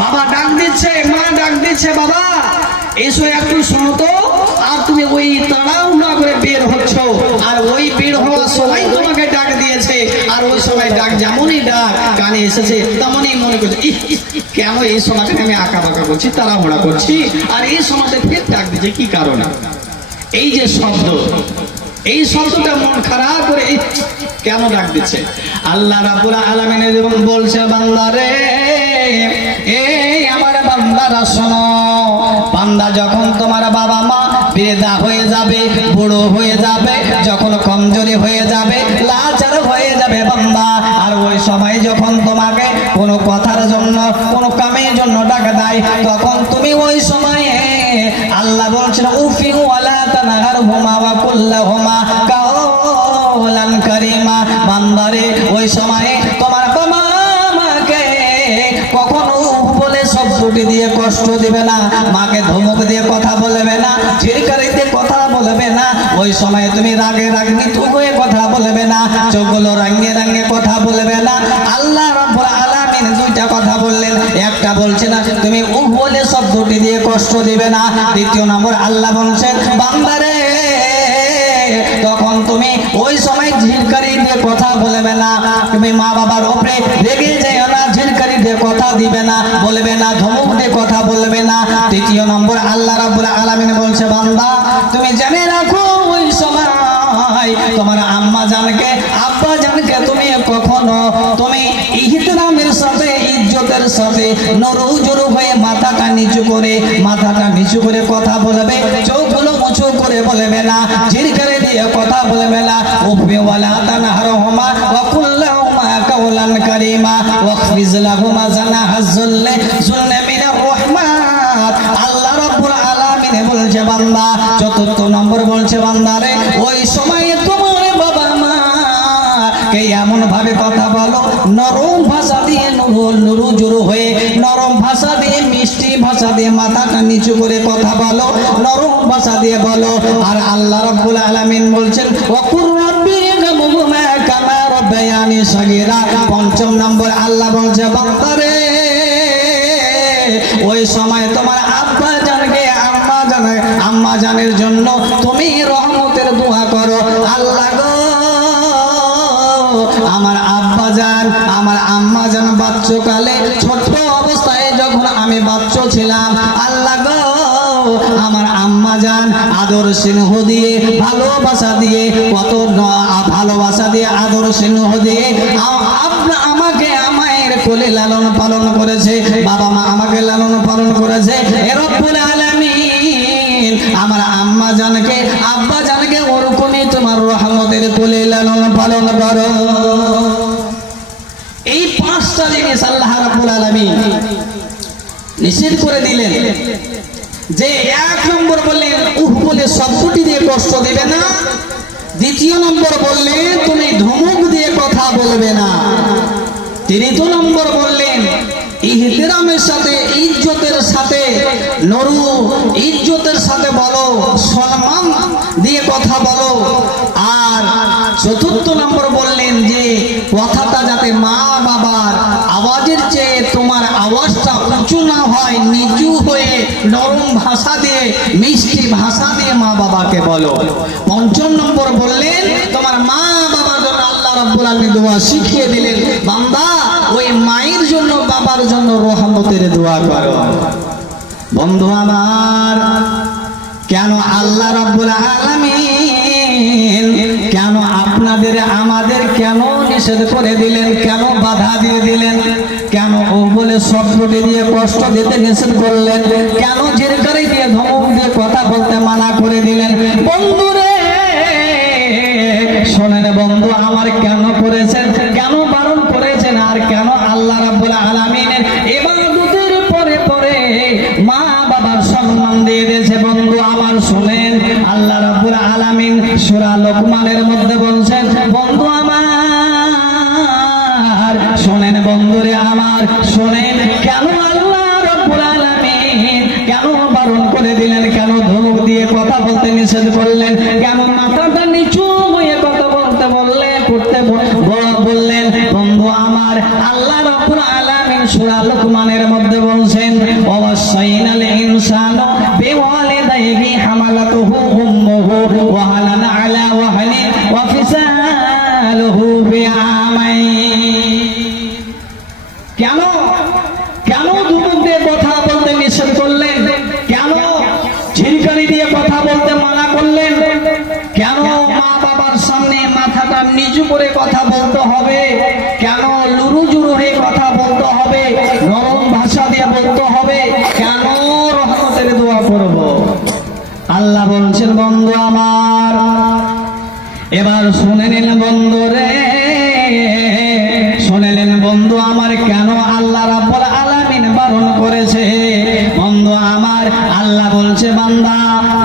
বাবা ডাক দিচ্ছে, মা ডাক দিচ্ছে, বাবা এসো একটু শোনো তো। আর তুমি ওই তাড়াহুড়া করে বের হচ্ছ, আর ওই বের হওয়ার সময় তোমাকে ডাক দিয়েছে, আর ওই সময় ডাক যেমনই ডাক কানে এসেছে তেমনই মনে করছে কেন এই সময়টা আমি আঁকা বাঁকা করছি, তাড়াহুড়া করছি, আর এই সময়টা ফের ডাক দিচ্ছে কি কারণে? এই যে শব্দ, এই শব্দটা মন খারাপ করে কেন ডাক দিচ্ছে? আল্লাহ রাব্বুল আলামিন যেমন বলছে, বান্দারে এই আমার বান্দারা শোনো, বান্দা যখন তোমার বাবা মা বেদা হয়ে যাবে, বুড়ো হয়ে যাবে, যখন কমজোরি হয়ে যাবে, লাচার হয়ে যাবে বান্দা, আর ওই সময় যখন তোমাকে কোনো কথার জন্য কোনো কামের জন্য ডাক দেয়, তখন তুমি ওই সময়ে আল্লাহ বলছেন উফি ওয়ালা তানহারহুমা ওয়া কুল্লাহুমা কাওলান কারীমা। বান্দারে ওই সময়ে তোমার বাবা মাকে কখনো বলে শব্দটি দিয়ে কষ্ট দিবে না, মাকে ধমক দিয়ে কথা বলবে না, ঝিরকারিতে কথা বলবে না, ওই সময় তুমি রাগে রাগিত হয়ে কথা বলবে না, চোখগুলো রাঙিয়ে রাঙিয়ে কথা বলবে না। আল্লাহ রাব্বুল আলামিন দুইটা কথা বললেন, একটা বলছে না তুমি বলে শব্দটি দিয়ে কষ্ট দিবে না, দ্বিতীয় নম্বর আল্লাহ বলছেন বান্দারে তখন তুমি ওই সময় ঝিরকারি দিয়ে কথা বলবে না, তুমি মা বাবার উপরে রেগে যেও না, ঝিরকারি দিয়ে কথা দিবে না, বলবে না, ধমক দিয়ে কথা বলবে না। তৃতীয় নম্বর আল্লাহ রাব্বুল আলামিন বলছে বান্দা তুমি জেনে রাখো ওই সময় তোমার আম্মা জানকে আব্বা জানকে তুমি কখনো তুমি ইহতিরামের সাথে ইজ্জতের সাথে নরুজরু হয়ে মাথাটা নিচু করে কথা বলবে, চোখগুলো মুচু করে বলবে না, ঝিরকারি দিয়ে কথা বলবে না। উফি ওয়ালা তানহারহুমা ওয়া কুল্লাহুমা কাওলান কারীমা ওয়াখফিজ লাহুমা জানাহাজ যুল্লি মিনার রাহমাত। আল্লাহ রাব্বুল আলামিন বলছে বান্দা, চতুর্থ নম্বর বলছে বান্দারে ওই সময়ে তোমার বাবা মা কে এমন ভাবে কথা বলো, নরম ভাষা দিয়ে নুরুজুরু হয়ে, নরম ভাষা দিয়ে, মিষ্টি ভাষা দিয়ে মাথাটা নিচু করে কথা বলো, নরম ভাষা দিয়ে বলো। আর আল্লাহ রাব্বুল আলামিন বলছেন ওয়াকুর রাব্বি ইরহামহুমা কামা রাব্বায়ানি সগীরা। পঞ্চম নম্বর আল্লাহ বলছে বান্দারে ওই সময় তোমার আব্বা জানকে আম্মা জানের জন্য তুমি রহমতের দোয়া করো। আল্লাহ গো আমার আব্বা জান আমার আম্মা জান বাচ্চাকালে ছোট অবস্থায় যখন আমি বাচ্চা ছিলাম, আল্লাহ গো আমার আম্মা জান আদর স্নেহ দিয়ে ভালোবাসা দিয়ে কত ভালোবাসা দিয়ে আদর স্নেহ দিয়ে আমাকে আমায়ের কোলে লালন পালন করেছে, বাবা মা আমাকে লালন পালন করেছে। এ রব্বুল আলামিন আমার আম্মা জানকে আব্বা জানকে ওরকমই তোমার রহমতের কোলে লালন পালন করো। এই পাঁচটা জিনিস আল্লাহ রাব্বুল আলামিন নিষেধ করে দিলেন। যে এক নম্বর বললেন উহ বলে শব্দটি দিয়ে কষ্ট দিবে না, দ্বিতীয় নম্বর বললেন তুমি ধমক দিয়ে কথা বলবে না, তৃতীয় নম্বর বললেন ইহতিরামের সাথে ইজ্জতের সাথে ইজ্জতের সাথে বলো, সম্মান দিয়ে কথা বলো। আর চতুর্থ নম্বর বললেন যে কথাটা যাতে মা বাবার আওয়াজের চেয়ে তোমার আওয়াজটা উঁচু না হয়, নিচু হয়ে নরম ভাষা দিয়ে মিষ্টি ভাষা দিয়ে মা বাবাকে বলো। পঞ্চম নম্বর বললেন তোমার মা বাবার জন্য আল্লাহ রাব্বুল আলামিন দোয়া শিখিয়ে দিলেন, বান্দা ওই মায়ের জন্য বাবার জন্য রহমতের দোয়া করো। বন্ধু আমার, কেন আল্লাহ রাব্বুল আলামিন কেন আপনাদের আমাদের কেন নিষেধ করে দিলেন, কেন বাধা দিয়ে দিলেন, কেন ও বলে শব্দটি দিয়ে কষ্ট দিতে নিষেধ করলেন, কেন ঝিরকারি দিয়ে ধমক দিয়ে কথা বলতে মানা করে দিলেন? বন্ধুরে শোনেন বন্ধু আমার, কেন করেছেন, কেন বারণ করেছেন, আর কেন আল্লাহ রাব্বুল আলামিনের ইবাদতের পরে পরে মা বাবার সম্মান দিয়ে দিয়েছে? বন্ধু আমার শোনেন, আল্লাহ রাব্বুল আলামিন সূরা লোকমানের মধ্যে বলছেন, বন্ধু আমার শোনেন, বন্ধুরে আমার শোনেন, কেন আল্লাহ রাব্বুল আলামিন কেন বারণ করে দিলেন, কেন ধমক দিয়ে কথা বলতে নিষেধ করলেন, কেন মাথাটা নিচু হয়ে কথা বলতে বললেন, করতে বললেন? বন্ধু আমার, আল্লাহ রাব্বুল আলামিন সূরা সূরা লুকমানের মধ্যে বলছেন ওয়াসাইনাল ইনসানা বিওয়ালিদাইহি হামালাতুহু উম্মুহু ওয়াহালান আলা ওয়াহলি ওয়া ফিসালুহু বিআমাইন। কেন কেন দুমুখ দিয়ে কথা বলতে নিষেধ করলেন? কেন ঝিরকারি দিয়ে কথা বলতে মানা করলেন? কেন মা বাবার সামনে মাথাটা নিচু করে কথা বলতে হবে? কেন লুরু জুরু হয়ে কথা বলতে হবে? নরম ভাষা দিয়ে বলতে হবে? কেন রহমতের দোয়া করব? আল্লাহ বলছেন বন্ধু আমার, এবার শুনে নিন বন্ধু রে, শুনেলেন বন্ধু আমার, কেন আল্লাহ রাব্বুল আলামিন বারণ করেছে? বন্ধু আমার, আল্লাহ বলছে বান্দা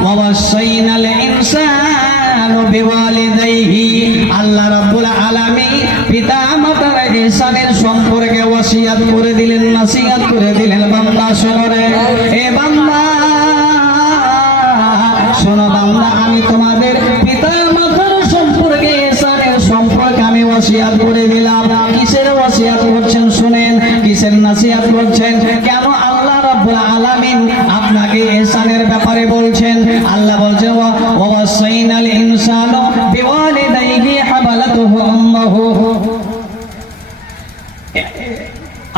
ওয়াসাইনাল ইনসানু বিওয়ালিদাইহি, আল্লাহ রাব্বুল আলামিন পিতা মাতার ইহসানের সম্পর্কে ওসিয়ত করে দিলেন, নসিহত করে দিলেন। বান্দা শোনো রে, এ বান্দা শোনো বান্দা, আমি তোমাদের পিতা মাতার সম্পর্কে ইহসানের সম্পর্কে আমি ওসিয়ত করে দিলাম। কিসের ওসিয়ত করছেন শুনেন, কিসের নসিহত করছেন? কেন আল্লাহ রাব্বুল আলামিন আপনাকে ইহসানের ব্যাপারে বলছেন? আল্লাহ বলছেন ওয়াসাইনাল ইনসানু বিওয়ালিদাইহি হামালাতুহু উম্মুহু,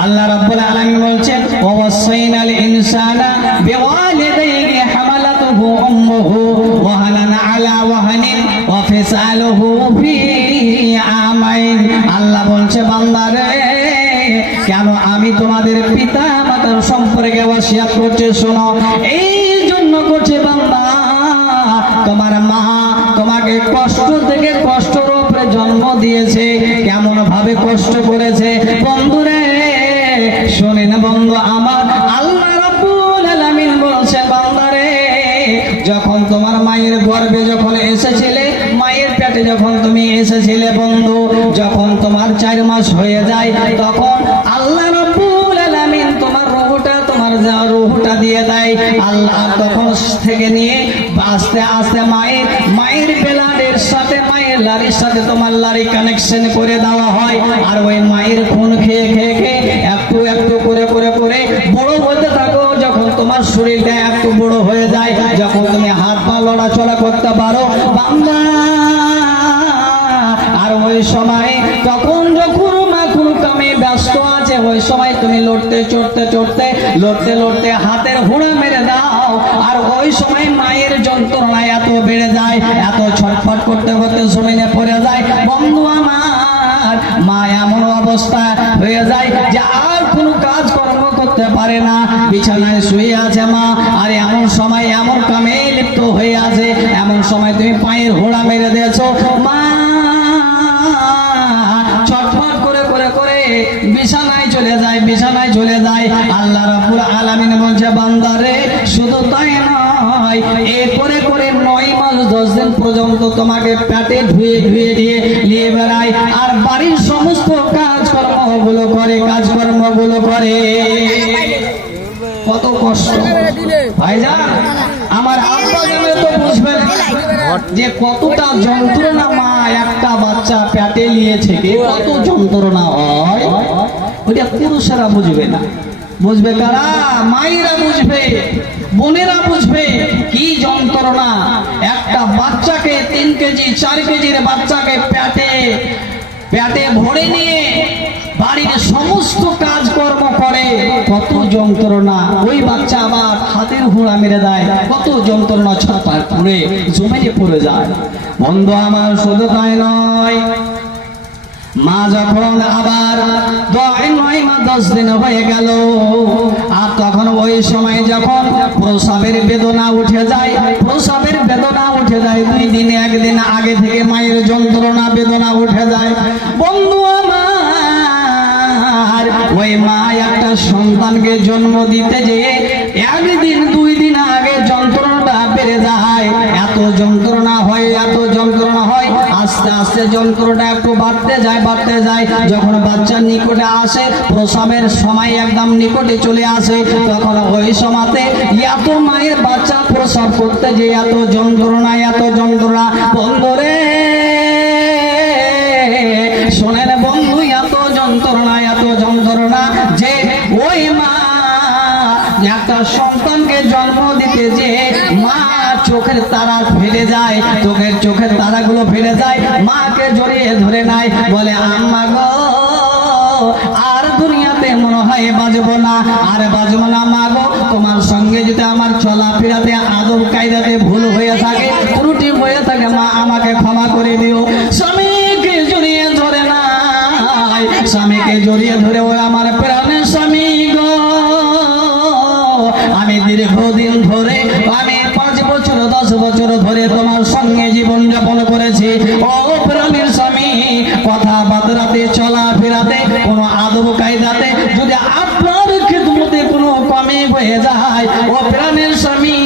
আল্লাহ রাব্বুল আলামিন বলছেন ওয়াসাইনাল ইনসানা বিওয়ালিদাইহি হামালাতুহু উম্মুহু ওয়াহালান আলা ওয়াহনিন ওয়া ফিসালুহু ফি আমাইন। আল্লাহ বলছে বান্দারে, কেন আমি তোমাদের পিতা মাতার সম্পর্কে ওসিয়ত করছি শোনো। এই জন্য করছে বান্দা, তোমার মা তোমাকে কষ্ট থেকে কষ্টর উপরে জন্ম দিয়েছে। কেমন ভাবে কষ্ট করেছে বন্ধুরে, শোনেন বন্ধু আমার, আল্লাহ রাব্বুল আলামিন বলছে বান্দারে, যখন তোমার মায়ের গর্ভে যখন এসেছিলে, মায়ের পেটে যখন তুমি এসেছিলে বন্ধু, যখন তোমার 4 মাস হয়ে যায়, তখন আল্লাহ রাব্বুল আলামিন তোমার রূহটা দিয়ে দেয়। আল্লাহ তখন থেকে নিয়ে আস্তে আস্তে মায়ের ব্লাডের সাথে, মায়ের লারির সাথে তোমার লারি কানেকশন করে দেওয়া হয়। আর ওই মায়ের খুন খেয়ে খেয়ে খেয়ে একটু একটু করে করে করে বড় হতে থাকো। যখন তোমার শরীরটা একটু বড় হয়ে যায়, যখন তুমি হাত পা লড়াচড়া করতে পারো বান্দা, আর ওই সময় তখন যখন মা কোনো কামে ব্যস্ত আছে, ওই সময় তুমি লড়তে চড়তে চড়তে লড়তে লড়তে হাতের হুড়া মেরে দাও। আর ওই সময় মায়ের যন্ত্রণা এত বেড়ে যায়, এত ছটফট করতে করতে জমিনে পড়ে যায় বন্ধু আমার। মা এমন অবস্থা হয়ে যায় যে আর কোনো কাজ কর্ম করতে পারে না, বিছানায় শুয়ে আছে মা। আর এমন সময় এমন কামে লিপ্ত হয়ে আছে, এমন সময় তুমি পায়ের হোড়া মেরে দিয়েছো, মা ছটফট করে করে করে বিছানায় চলে যায়, বিছানায় চলে যায়। আল্লাহ রাব্বুল আলামিন বলছে বান্দারে, শুধু তাই নয়, এরপরে করে 9 মাস 10 দিন পর্যন্ত তোমাকে পেটে ধুয়ে ধুয়ে দিয়ে নিয়ে বেড়ায়, আর বাড়ির সমস্ত কাজকর্মগুলো করে, কাজকর্মগুলো করে। কত কষ্ট ভাইজান আমার, আব্বা জানে তো বুঝবেন যে কতটা যন্ত্রণা মা একটা বাচ্চা পেটে নিয়েছে, কত যন্ত্রণা হয়। ওইটা পুরুষেরা বুঝবে না, বুঝবে কারা? মায়েরা বুঝবে, বোনেরা বুঝবে কি যন্ত্রণা। একটা বাচ্চাকে 3 কেজি 4 কেজির বাচ্চাকে পেটে ভরে নিয়ে বাড়ির সমস্ত কাজকর্ম করে, কত যন্ত্রণা। ওই বাচ্চা আবার হাতের হুড়া মেরে দেয়, কত যন্ত্রণা, ছটফট করে জমিনে পড়ে যায় বন্ধু আমার। শুধু তাই নয়, মা যখন আবার 9 মাস 10 দিন হয়ে গেল, আর তখন ওই সময় যখন প্রসবের বেদনা উঠে যায়, প্রসবের বেদনা উঠে যায়, 2 দিন 1 দিন আগে থেকে মায়ের যন্ত্রণা বেদনা উঠে যায় বন্ধু আমার। ওই মা একটা সন্তানকে জন্ম দিতে যেয়ে 1 দিন 2 দিন আগে যন্ত্রণাটা বেড়ে যায়, এত যন্ত্রণা হয়, এত যন্ত্রণা হয়। আস্তে আস্তে যন্ত্রণা একটু বাড়তে যায়, বাড়তে যায়। যখন বাচ্চার নিকটে আসে, প্রসবের সময় একদম নিকটে চলে আসে, তখন ওই সময়তে এত মায়ের বাচ্চা প্রসব করতে যে এত যন্ত্রণা, এত যন্ত্রণা বন্ধুরে, শোনেন বন্ধু, এত যন্ত্রণা, এত যন্ত্রণা যে ওই মা একটা সন্তানকে জন্ম দিতে যে মা চোখের তারা ফেলে যায়, চোখের তারাগুলো ফেলে যায়, মাকে জড়িয়ে ধরে নাই, বলে আম্মা গো আর দুনিয়াতে মনে হয় বাঁচবো না, আর বাঁচবো না মা গো, তোমার সঙ্গে যদি আমার চলাফেরাতে আদব কায়দাতে ভুল হয়ে থাকে, ত্রুটি হয়ে থাকে, মা আমাকে ক্ষমা করে দিও। স্বামীকে জড়িয়ে ধরে নাই, স্বামীকে জড়িয়ে ধরে ও আমার প্রাণের স্বামী গো, আমি দীর্ঘদিন ধরে, আমি 5 বছর 10 বছর ধরে তোমার সঙ্গে জীবন যাপন করেছি, ও প্রাণের স্বামী, কথাবার্তাতে চলাফেরাতে কোনো আদব কায়দাতে যদি আপনার খিদমতে কোনো কমে হয়ে যায়, ও প্রাণের স্বামী,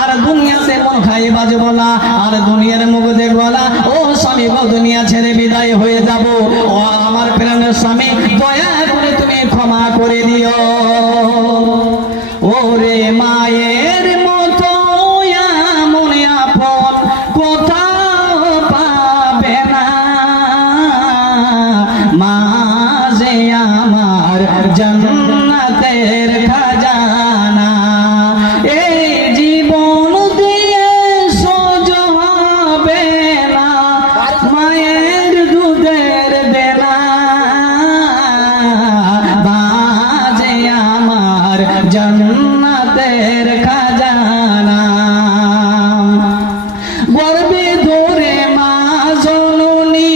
আর দুনিয়াতে মন খাই বাজবো না, আর দুনিয়ার মুখ দেখবো না, ও স্বামী গো দুনিয়া ছেড়ে বিদায় হয়ে যাব, ও আমার প্রাণের স্বামী, দয়া করে তুমি ক্ষমা করে দিও। ওরে মায়ের মতো এমন আপন কোথাও পাবে না, মা যে আমার জান্নাতের খাজানা, এই জীবন দিয়ে সহ্য হবে না মায়ের দুধের দেনা, মা যে আমার জান্নাতের খাজানা। গর্বে ধরে মা জননী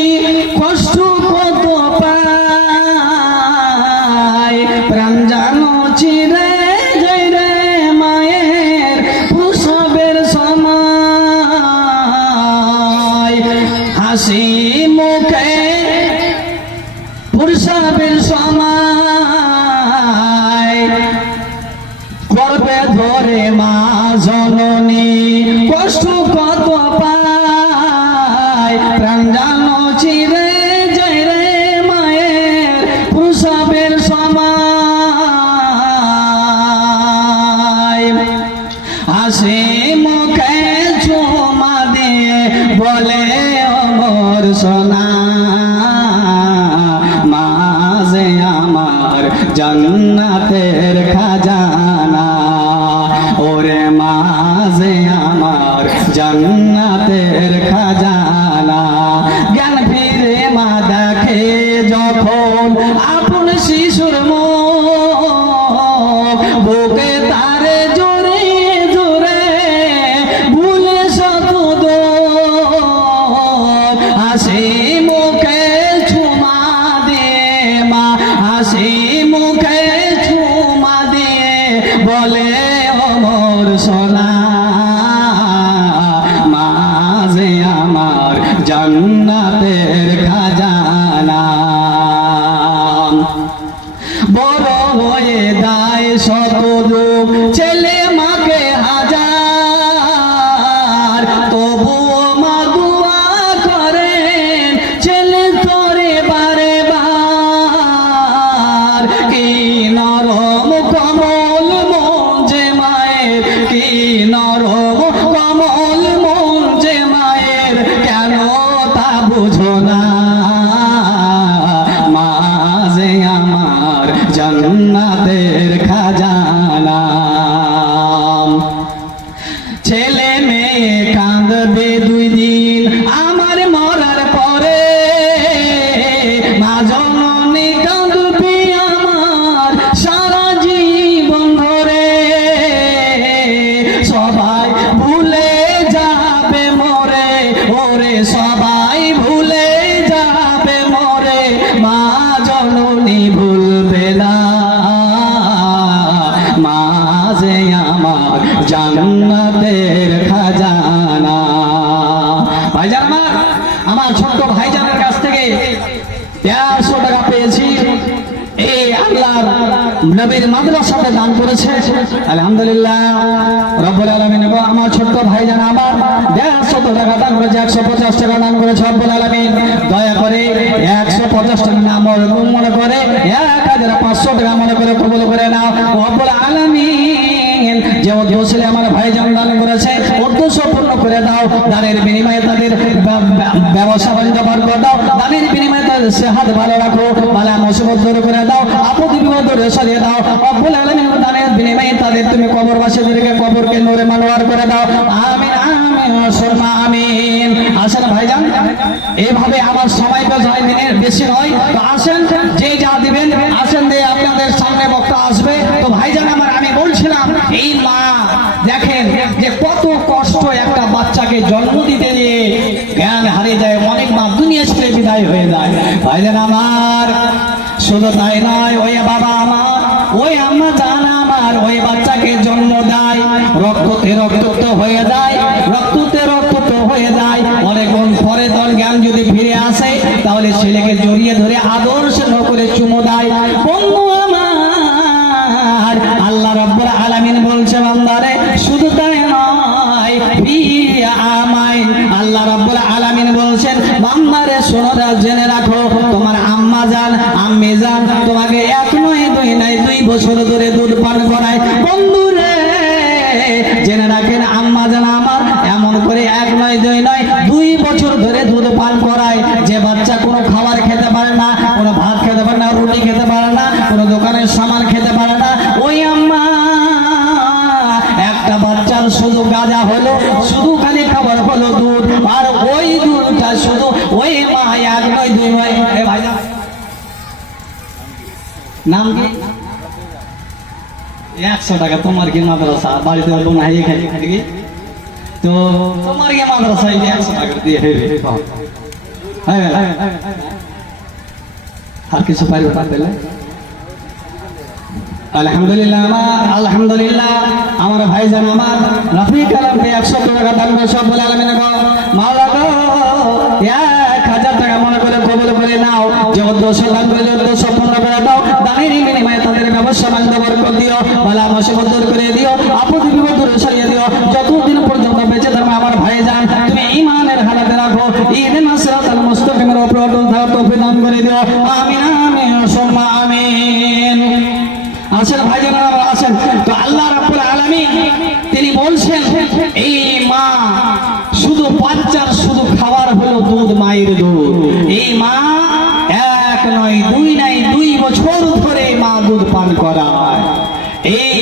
কষ্ট কত পায়, প্রাণ জানো চিরে যায় রে মায়ের প্রসবের সময়, হাসি মুখে প্রসবের সময়, গর্বে ধরে মা জননী কষ্ট কত পায়, প্রাণ জানো চিরে যায় রে মায়ের প্রসবের সময়, হাসি মুখে চুমা দিয়ে বলে অমর সোনা, মা যে আমার জান্নাতের খাজানা, ওরে মা যে আমার জান্নাতের খাজানা। জ্ঞান ফিরে মা দেখে যখন আপন শিশুর মুখ, বুকে তারে জোরে জোরে ভুলে শত দোষ, হাসি মুখে চুমা দিয়ে মা, হাসি মুখে চুমা দিয়ে বলে অমর সোনা, মা যে আমার জান্নাতের খাজানা। বড় হয়ে দায় শত দুঃখ ছেলে মাকে হাজার, তবুও মা দুয়া করেন ছেলে তরে বারে বার, কি নরম কমল মন যে মায়ের, কি নরম কমল মন যে মায়ের, কেন তা বুঝো না, মা যে আমার জান্নাতের খাজানা। ছেলে মেয়ে কাঁদবে 2 দিন আমার মরার পরে, মা জননী কাঁদবে আমার সারা জীবন ধরে, সবাই ভুলে যাবে মোরে, ওরে সবাই ভুলে যাবে মোরে, মা জননী ভুলবে না, মা যে আমার জান্নাতের খাজানা। ভাইজান আমার ছোট্ট ভাইজানের কাছ থেকে 150 টাকা পেয়েছি, এই আল্লাহর নবীর মাদ্রাসাতে দান করেছে, আলহামদুলিল্লাহ রব্বুল আলামিন। এবং আমার ছোট্ট ভাইজান আমার 150 টাকা দান করেছে, 150 টাকা দান করেছে রব্বুল আলামিন। দয়া করে 150 টাকা নাম মনে করে 1500 টাকা মনে করে কবুল করে নাও রব্বুল আলামিন। যে ছেলে আমার ভাইজান দান করেছে উদ্দেশ্য পূর্ণ করে দাও, দানের বিনিময়ে তাদের ব্যবসা বাণিজ্য বরকত দাও, দানের বিনিময়ে তাদের সেহাত ভালো রাখো, বালা মুসিবত দূর করে দাও, আপদ বিপদ দূরে সরিয়ে দাও রব্বুল আলামিন দানের বিনিময়ে তাদের তুমি কবরবাসীদেরকে কবরকে নূরে মানোয়ার করে দাও আমিন আমিন সুম্মা আমিন আসেন ভাইজান এইভাবে আমার সময় তো জয় দিনের বেশি নয় তো আসেন যে যা দিবেন আসেন দিয়ে আপনাদের সামনে বক্তা আসবে তো ভাইজান আমার আমি বলছিলাম এই মা দেখেন যে কত কষ্ট একটা বাচ্চাকে জন্ম দিতে গিয়ে জ্ঞান হারিয়ে যায় অনেক মা দুনিয়া ছেড়ে বিদায় হয়ে যায় ভাইজান আমার শুধু তাই নয় ওই বাবা আমার ওই আম্মা জান আমার ওই বাচ্চাকে জন্ম দেয় রক্ততে রক্ত হয়ে যায় রক্ততে রক্ত হয়ে যায় অনেকক্ষণ পরে তার জ্ঞান যদি ফিরে আসে তাহলে ছেলেকে জড়িয়ে ধরে আদর স্নেহ করে চুমো দেয় বন্ধু আমার আল্লাহ রাব্বুল আলামিন বলছে বান্দারে শুধু তাই নয় আমায় আল্লাহ রাব্বুল আলামিন বলছেন বান্দারে শোনো জেনে রাখো তোমার আম্মা জান আম্মি জান তোমাকে এক নয় দুই নয় 2 বছর ধরে দুধ পান করায় বন্ধুরে জেনে রাখেন আম্মা জান আমার এমন করে এক নয় দুই নয় 2 বছর ধরে দুধ পান করায় যে বাচ্চা কোনো খাবার খেতে পারে না কোনো ভাত খেতে পারে না রুটি খেতে পারে না কোনো দোকানের সামান খেতে পারে না ওই আম্মা একটা বাচ্চার শুধু গাজা হলো শুধু খালি খাবার হলো দুধ আর ওই দুধটা শুধু ওই মা এক নয় দুই নয় ভাইজান নাম কি 100 টাকা তোমার কি মাদ্রাসা বাড়িতে লোন হারিয়ে খাই কি তো তোমার কি মাদ্রাসা 100 টাকা দিয়ে আর কিছু পারবে পারবে আলহামদুলিল্লাহ আলহামদুলিল্লাহ আমার ভাইজান আমার রফিক আলমকে 100 টাকা দান করে সব বলে আলমিন মাওলা গো 1000 টাকা মনে করে কবুল করে নাও যে উদ্দেশ্য দান করে উদ্দেশ্য পূর্ণ করে দাও দানের বিনিময়ে তাদের ব্যবসা বাণিজ্য বরকত দিও বালা মুসিবত দূর করে দিও আপদ বিপদ দূর সরিয়ে দিও যতদিন পর্যন্ত বেঁচে থাকবে আমার ভাইজান তুমি ঈমানের হালাতে রাখো ইহদিনাস সিরাতাল মুস্তাকিমের উপর অটল থাকার তৌফিক দান করে দিও আমিন আমিন সুম্মা আমিন আসেন ভাইজান আসেন তো আল্লাহ রাব্বুল আলামিন তিনি বলছেন এই মা শুধু বাচ্চার শুধু খাবার হলো দুধ মায়ের দুধ এই মা এক নয় দুই নয় 2 বছর ধরে মা দুধ পান করায় এই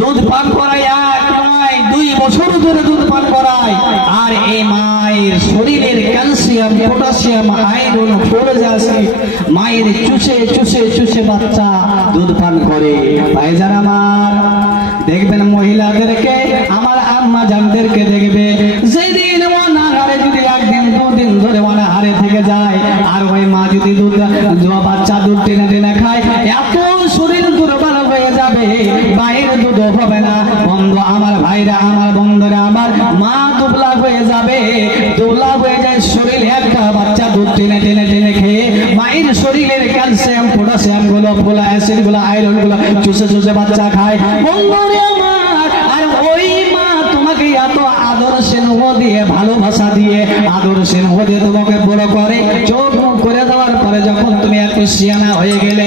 দুধ পান করায় এক নয় 2 বছর ধরে দুধ পান করায় আর এই মায়ের শরীরের calcium potassium iron folic acid মায়ের চুষে চুষে চুষে বাচ্চা দুধ পান করে ভাইজান আমার দেখবেন মহিলাদেরকে আমার আম্মা জানদেরকে দেখবে যেদিন অনাহারে যদি একদিন 2 দিন ধরে অনাহারে থেকে যায় আর ওই মা যদি দুধ বাচ্চা দুধ টেনে টেনে খায় এত শরীর দুর্বল হয়ে যাবে মায়ের দুধ হবে না বন্ধু আমার ভাইরা আমার বন্ধুরা আমার মা দুবলা হয়ে যাবে দুবলা হয়ে যায় শরীর একটা বাচ্চা দুধ টেনে টেনে টেনে খেয়ে মায়ের শরীরের ক্যালসিয়াম পটাশিয়াম গুলো ফলিক অ্যাসিড গুলো আয়রন গুলো চুষে চুষে বাচ্চা খায় বন্ধুরে আমার আর ওই মা তোমাকে এত আদর স্নেহ দিয়ে ভালোবাসা দিয়ে আদর স্নেহ দিয়ে তোমাকে বড় করে চোখ মুখ করে দেওয়ার পরে যখন তুমি এত সিয়ানা হয়ে গেলে